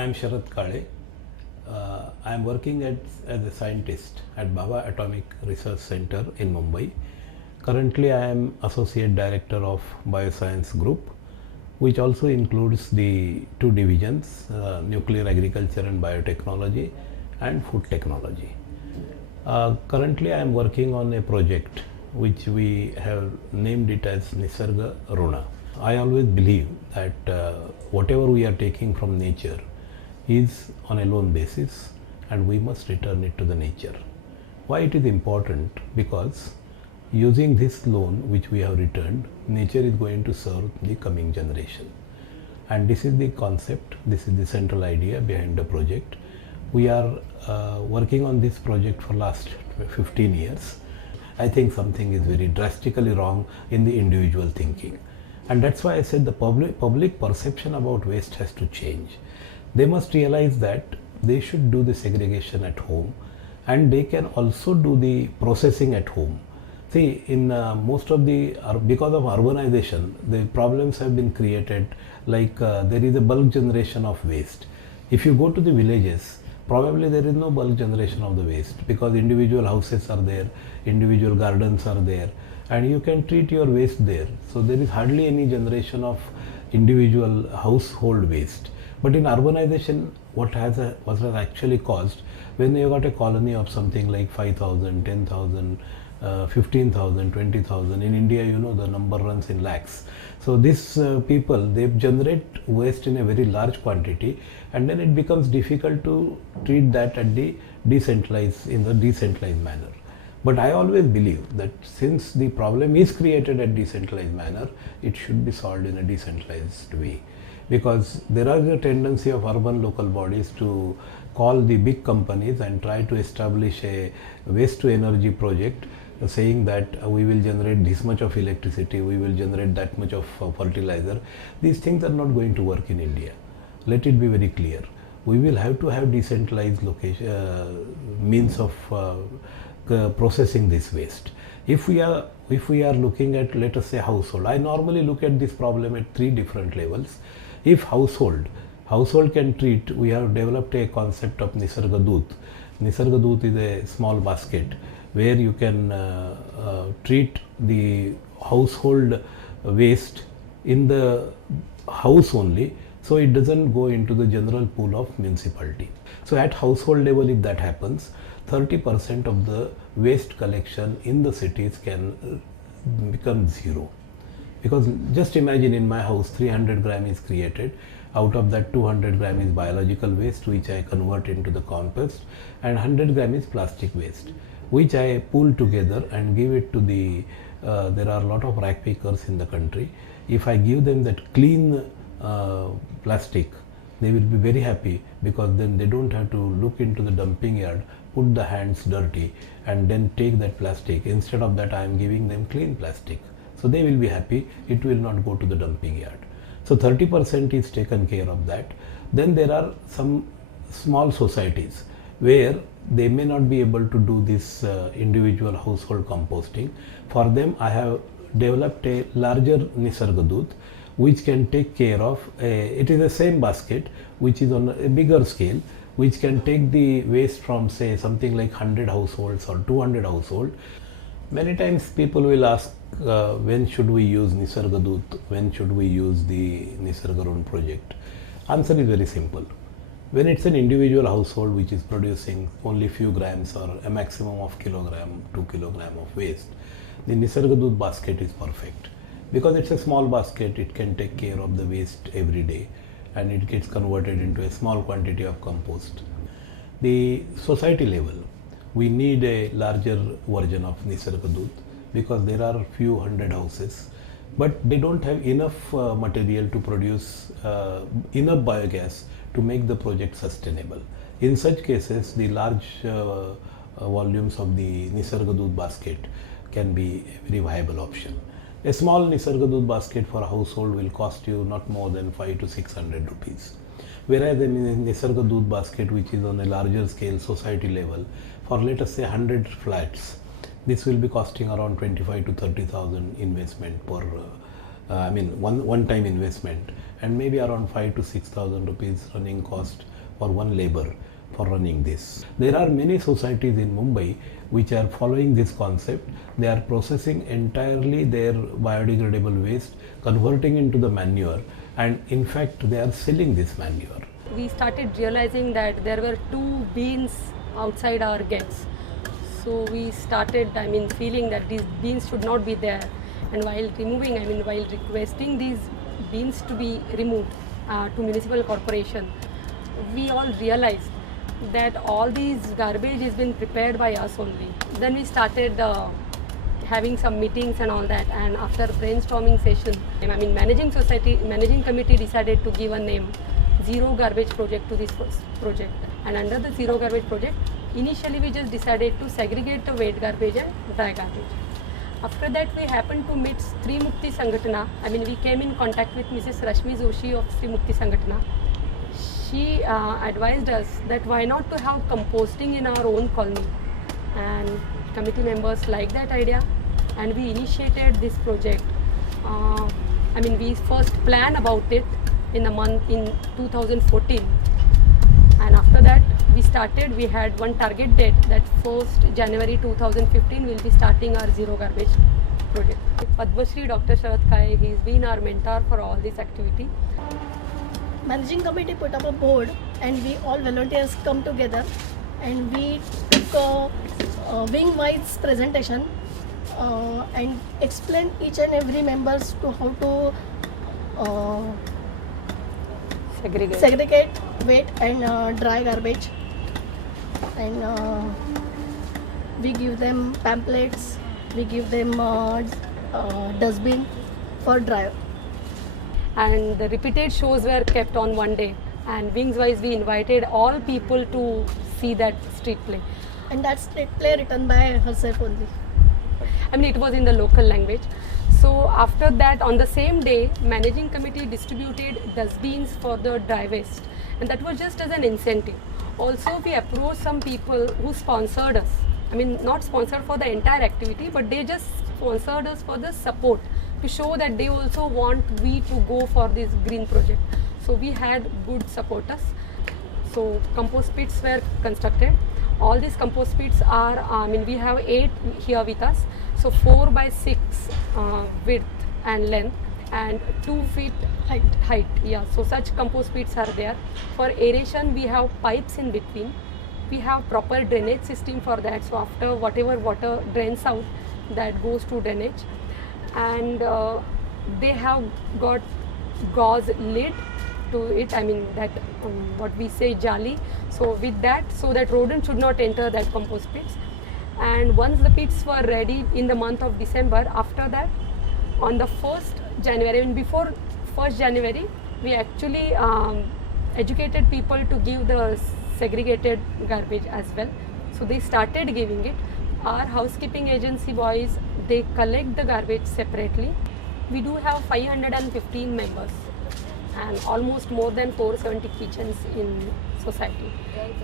I am Kale. I am working as a scientist at Baba Atomic Research Center in Mumbai. Currently, I am Associate Director of Bioscience Group, which also includes the two divisions, Nuclear Agriculture and Biotechnology and Food Technology. Currently, I am working on a project which we have named it as Nisarga Runa. I always believe that whatever we are taking from nature is on a loan basis and we must return it to the nature. Why it is important? Because using this loan which we have returned, nature is going to serve the coming generation. And this is the concept, this is the central idea behind the project. We are working on this project for last 15 years. I think something is very drastically wrong in the individual thinking. And that's why I said the public perception about waste has to change. They must realize that they should do the segregation at home and they can also do the processing at home. See, in most of the, because of urbanization, the problems have been created, like there is a bulk generation of waste. If you go to the villages, probably there is no bulk generation of the waste because individual houses are there, individual gardens are there, and you can treat your waste there. So there is hardly any generation of individual household waste. But in urbanization, what has actually caused, when you got a colony of something like 5,000, 10,000, 15,000, 20,000, in India, you know, the number runs in lakhs. So these people, they generate waste in a very large quantity, and then it becomes difficult to treat that at the decentralized manner. But I always believe that since the problem is created at decentralized manner, it should be solved in a decentralized way. Because there is a tendency of urban local bodies to call the big companies and try to establish a waste to energy project, saying that we will generate this much of electricity, we will generate that much of fertilizer. These things are not going to work in India. Let it be very clear. We will have to have decentralized means of processing this waste. If we are looking at, let us say, household, I normally look at this problem at three different levels. If household can treat, we have developed a concept of Nisarga Doot. Nisarga Doot is a small basket where you can treat the household waste in the house only, so it doesn't go into the general pool of municipality. So at household level, if that happens, 30% of the waste collection in the cities can become zero. Because just imagine, in my house 300 gram is created, out of that 200 gram is biological waste which I convert into the compost, and 100 gram is plastic waste which I pool together and give it to the, there are a lot of rag pickers in the country. If I give them that clean plastic, they will be very happy, because then they don't have to look into the dumping yard, put the hands dirty and then take that plastic. Instead of that, I am giving them clean plastic. So they will be happy, it will not go to the dumping yard. So 30% is taken care of that. Then there are some small societies where they may not be able to do this individual household composting. For them, I have developed a larger Nisarga Doot which can take care of, it is the same basket which is on a bigger scale, which can take the waste from, say, something like 100 households or 200 households. Many times people will ask, when should we use Nisarga Doot, when should we use the Nisarga Run project? Answer is very simple. When it's an individual household which is producing only few grams or a maximum of kilogram, 2 kilogram of waste, the Nisarga Doot basket is perfect. Because it's a small basket, it can take care of the waste every day and it gets converted into a small quantity of compost. The society level, we need a larger version of Nisarga Doot because there are a few hundred houses, but they don't have enough material to produce enough biogas to make the project sustainable. In such cases, the large volumes of the Nisarga Doot basket can be a very viable option. A small Nisarga Doot basket for a household will cost you not more than 500 to 600 rupees. Whereas the Nisarga Doot basket, which is on a larger scale society level, for let us say 100 flats, this will be costing around 25 to 30,000 investment per one time investment, and maybe around 5 to 6,000 rupees running cost for one labor for running this. There are many societies in Mumbai which are following this concept. They are processing entirely their biodegradable waste, converting into the manure, and in fact they are selling this manure. We started realizing that there were 2 beans outside our gates. So we started, feeling that these beans should not be there. And while requesting these beans to be removed to municipal corporation, we all realized that all these garbage has been prepared by us only. Then we started having some meetings and all that, and after brainstorming session, managing committee decided to give a name, Zero Garbage Project, to this project. And under the Zero Garbage Project, initially we just decided to segregate the wet garbage and dry garbage. After that, we happened to meet Sri Mukti Sangatana. We came in contact with Mrs. Rashmi Joshi of Sri Mukti Sangatana. She advised us that why not to have composting in our own colony, and committee members liked that idea, and we initiated this project. We first planned about it in 2014, and after that we had one target date, that 1st January 2015 we'll be starting our Zero Garbage project. Padma Shri Dr. Saraca, he's been our mentor for all this activity. Managing committee put up a board, and we all volunteers come together, and we took a wing-wise presentation and explained each and every members to how to segregate wet and dry garbage, and we give them pamphlets, we give them dustbin for dry. And the repeated shows were kept on one day, and wings wise we invited all people to see that street play. And that street play written by herself only. It was in the local language. So after that, on the same day, managing committee distributed dustbins for the dry waste, and that was just as an incentive. Also, we approached some people who sponsored us. Not sponsored for the entire activity, but they just sponsored us for the support, to show that they also want we to go for this green project. So we had good supporters. So compost pits were constructed. All these compost pits are, we have 8 here with us. So 4 by 6 width and length, and 2 feet height. Yeah, so such compost pits are there. For aeration, we have pipes in between. We have proper drainage system for that. So after whatever water drains out, that goes to drainage. And they have got gauze lid to it, what we say jali. So with that, so that rodent should not enter that compost pits. And once the pits were ready in the month of December, after that, on the 1st January, before 1st January, we actually educated people to give the segregated garbage as well. So they started giving it. Our housekeeping agency boys, they collect the garbage separately. We do have 515 members and almost more than 470 kitchens in society.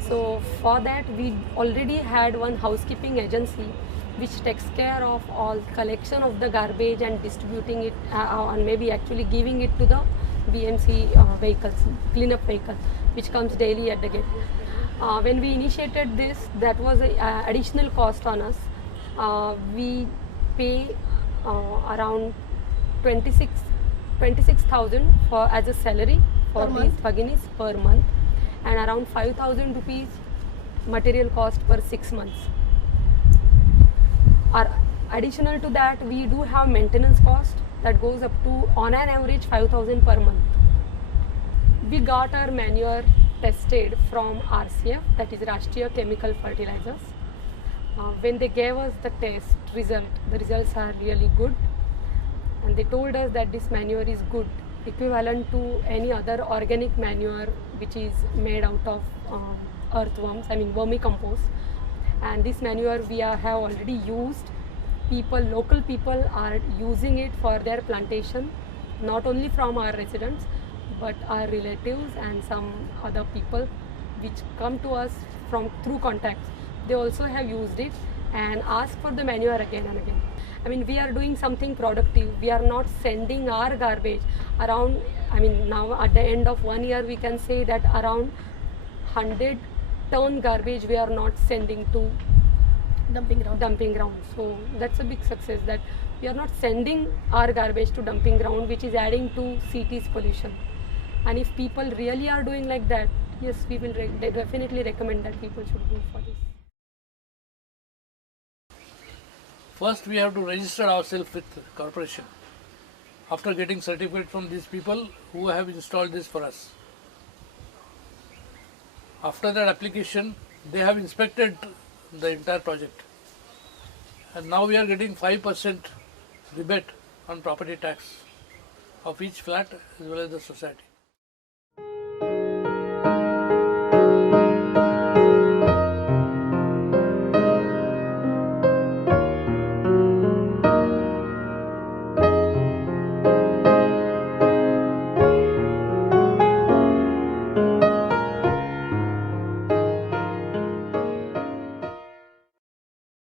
So for that, we already had one housekeeping agency which takes care of all collection of the garbage and distributing it, and maybe actually giving it to the BMC vehicles, cleanup vehicle, which comes daily at the gate. When we initiated this, that was an additional cost on us. We pay around 26,000 for as a salary for these Bhaginis per month, and around 5,000 rupees material cost per 6 months. Additional to that, we do have maintenance cost that goes up to on an average 5,000 per month. We got our manure tested from RCF, that is Rashtriya Chemical Fertilizers. When they gave us the test result, the results are really good, and they told us that this manure is good, equivalent to any other organic manure which is made out of earthworms, vermicompost. And this manure we have already used. Local people are using it for their plantation, not only from our residents, but our relatives and some other people which come to us through contacts. They also have used it and asked for the manure again and again. I mean, we are doing something productive. We are not sending our garbage around. I mean, now at the end of 1 year, we can say that around 100-ton garbage we are not sending to dumping ground. So that's a big success, that we are not sending our garbage to dumping ground, which is adding to city's pollution. And if people really are doing like that, yes, we will definitely recommend that people should go for this. First, we have to register ourselves with corporation. After getting certificate from these people who have installed this for us. After that application, they have inspected the entire project. And now we are getting 5% rebate on property tax of each flat as well as the society.